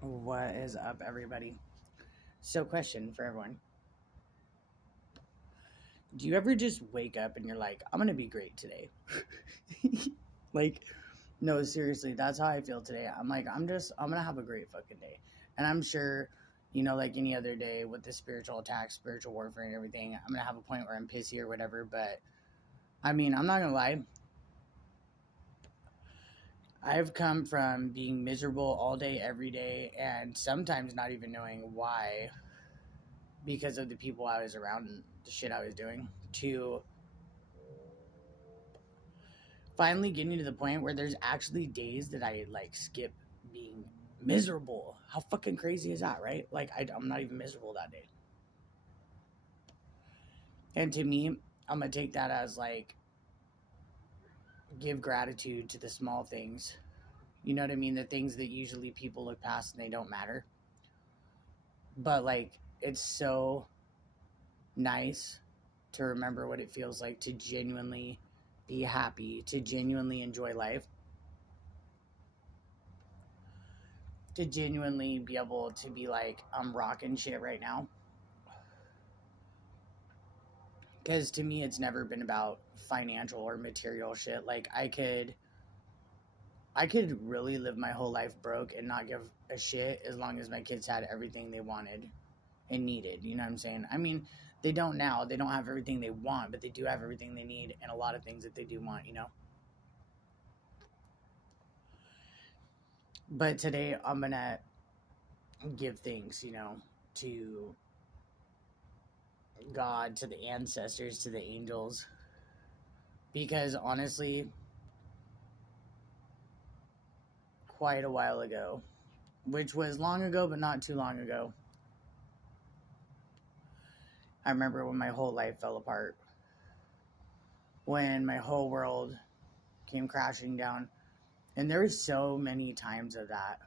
What is up, everybody? So, question for everyone. Do you ever just wake up and you're like, I'm going to be great today? Like, no, seriously, that's how I feel today. I'm like, I'm going to have a great fucking day. And I'm sure, like any other day with the spiritual attacks, spiritual warfare, and everything, I'm going to have a point where I'm pissy or whatever. But I mean, I'm not going to lie. I've come from being miserable all day, every day, and sometimes not even knowing why because of the people I was around and the shit I was doing, to finally getting to the point where there's actually days that I like skip being miserable. How fucking crazy is that, right? Like, I'm not even miserable that day. And to me, I'm gonna take that as like give gratitude to the small things. You know what I mean? The things that usually people look past and they don't matter. But like, it's so nice to remember what it feels like to genuinely be happy, to genuinely enjoy life, to genuinely be able to be like, I'm rocking shit right now. Because to me, it's never been about financial or material shit. Like, I could really live my whole life broke and not give a shit as long as my kids had everything they wanted and needed. You know what I'm saying? I mean, they don't now. They don't have everything they want, but they do have everything they need and a lot of things that they do want. But today, I'm going to give thanks, to God, to the ancestors, to the angels. Because honestly, quite a while ago, which was long ago, but not too long ago, I remember when my whole life fell apart, when my whole world came crashing down. And there were so many times of that.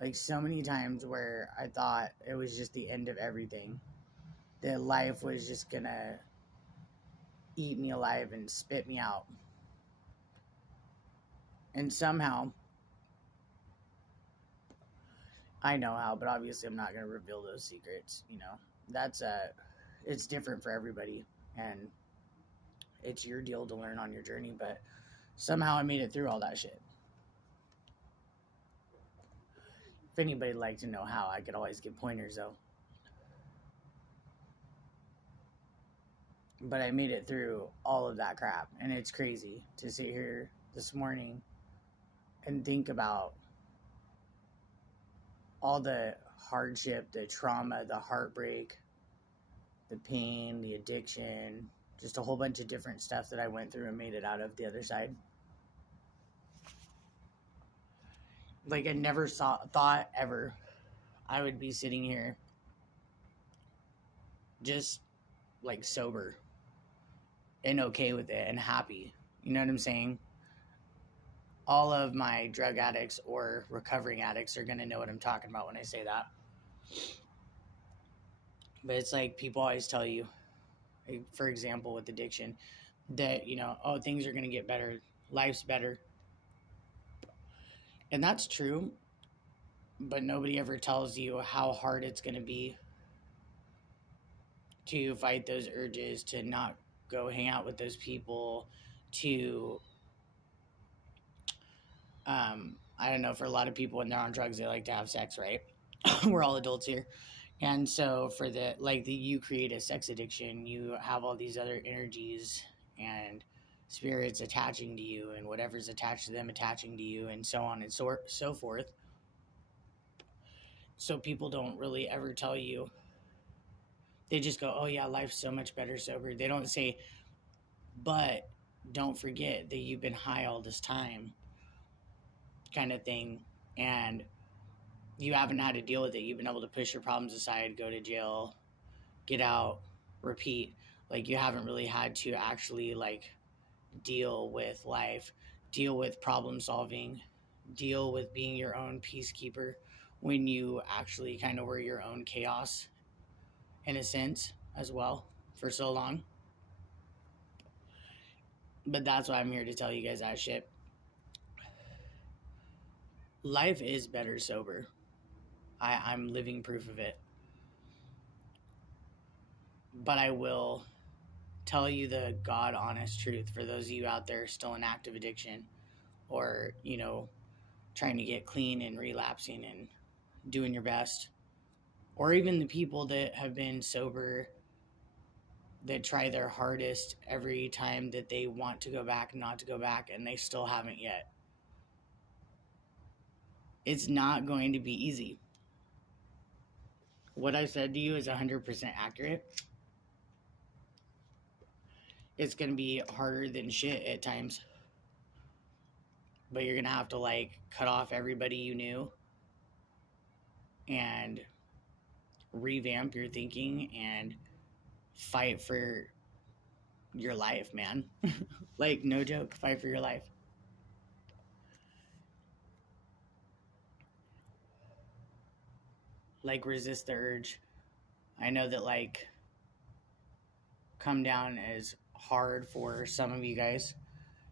Like, so many times where I thought it was just the end of everything. That life was just gonna eat me alive and spit me out. And somehow, I know how, but obviously I'm not gonna reveal those secrets. That's it's different for everybody. And it's your deal to learn on your journey, but somehow I made it through all that shit. If anybody'd like to know how, I could always give pointers though. But I made it through all of that crap, and it's crazy to sit here this morning and think about all the hardship, the trauma, the heartbreak, the pain, the addiction, just a whole bunch of different stuff that I went through and made it out of the other side. Like, I never thought ever I would be sitting here just like sober and okay with it and happy. You know what I'm saying? All of my drug addicts or recovering addicts are going to know what I'm talking about when I say that. But it's like people always tell you, like, for example, with addiction, that, oh, things are going to get better, life's better. And that's true, but nobody ever tells you how hard it's going to be to fight those urges, to not go hang out with those people, to I don't know, for a lot of people when they're on drugs, they like to have sex, right? We're all adults here. And so for you create a sex addiction, you have all these other energies and spirits attaching to you, and whatever's attached to them attaching to you, and so on and so forth. So people don't really ever tell you. They just go, oh yeah, life's so much better sober. They don't say, but don't forget that you've been high all this time, kind of thing. And you haven't had to deal with it. You've been able to push your problems aside, go to jail, get out, repeat. Like, you haven't really had to actually like deal with life, deal with problem solving, deal with being your own peacekeeper when you actually kind of were your own chaos in a sense as well for so long. But that's why I'm here to tell you guys that shit. Life is better sober. I'm living proof of it. But I will tell you the God honest truth for those of you out there still in active addiction or, trying to get clean and relapsing and doing your best. Or even the people that have been sober that try their hardest every time that they want to go back, not to go back, and they still haven't yet. It's not going to be easy. What I said to you is 100% accurate. It's going to be harder than shit at times. But you're going to have to cut off everybody you knew and revamp your thinking and fight for your life, man. No joke, fight for your life. Resist the urge. I know that come down is hard for some of you guys.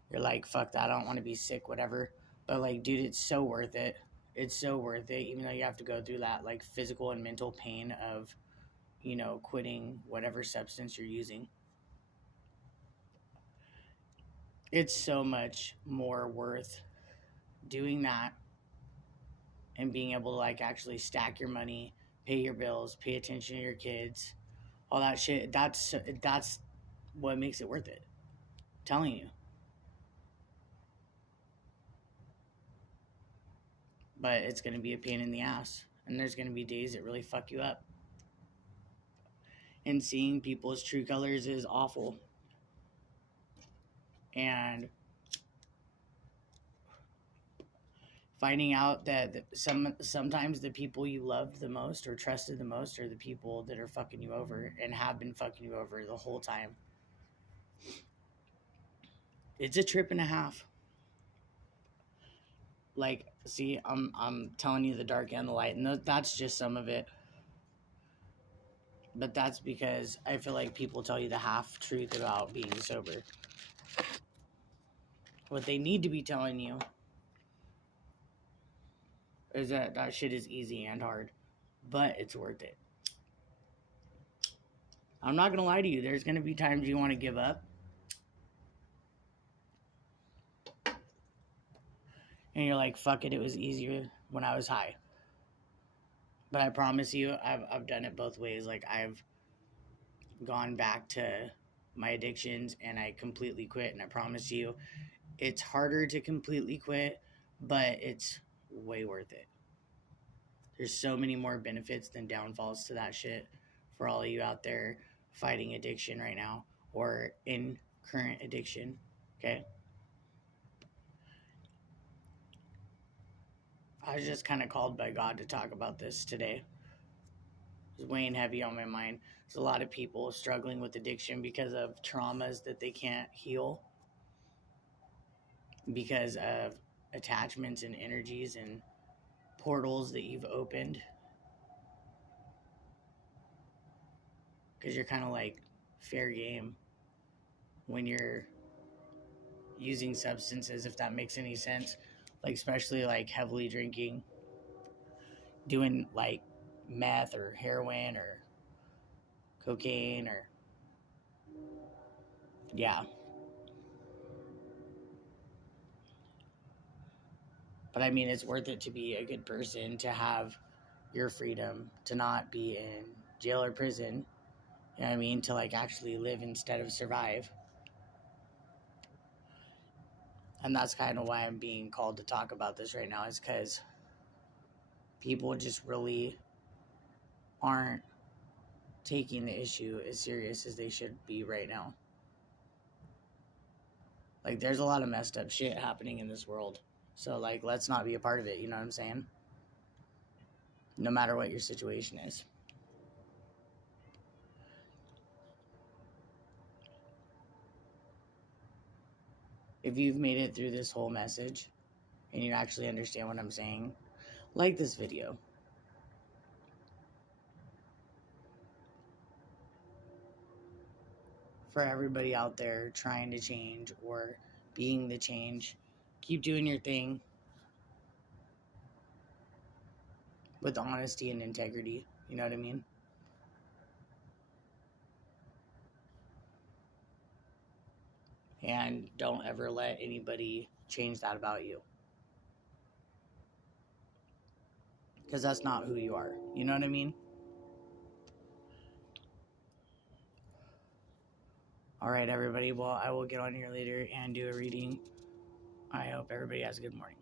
You're like, fuck that, I don't want to be sick, whatever. But dude, it's so worth it. It's so worth it, even though you have to go through that physical and mental pain of, quitting whatever substance you're using. It's so much more worth doing that and being able to actually stack your money, pay your bills, pay attention to your kids, all that shit. That's what makes it worth it. I'm telling you. But it's going to be a pain in the ass. And there's going to be days that really fuck you up. And seeing people's true colors is awful. And finding out that sometimes the people you loved the most or trusted the most are the people that are fucking you over and have been fucking you over the whole time. It's a trip and a half. See, I'm telling you the dark and the light, and that's just some of it. But that's because I feel like people tell you the half truth about being sober. What they need to be telling you is that shit is easy and hard, but it's worth it. I'm not gonna lie to you. There's gonna be times you want to give up. And you're like, fuck it, it was easier when I was high. But I promise you, I've done it both ways. I've gone back to my addictions and I completely quit. And I promise you, it's harder to completely quit, but it's way worth it. There's so many more benefits than downfalls to that shit for all of you out there fighting addiction right now or in current addiction, okay? I was just kind of called by God to talk about this today. It was weighing heavy on my mind. There's a lot of people struggling with addiction because of traumas that they can't heal, because of attachments and energies and portals that you've opened. Because you're kind of fair game when you're using substances, if that makes any sense. Especially heavily drinking, doing meth or heroin or cocaine or yeah. But I mean, it's worth it to be a good person, to have your freedom, to not be in jail or prison. You know what I mean? To actually live instead of survive. And that's kind of why I'm being called to talk about this right now, is because people just really aren't taking the issue as serious as they should be right now. There's a lot of messed up shit happening in this world. So, let's not be a part of it, you know what I'm saying? No matter what your situation is. If you've made it through this whole message and you actually understand what I'm saying, like this video. For everybody out there trying to change or being the change, keep doing your thing. with honesty and integrity. You know what I mean? And don't ever let anybody change that about you. Because that's not who you are. You know what I mean? All right, everybody. Well, I will get on here later and do a reading. I hope everybody has a good morning.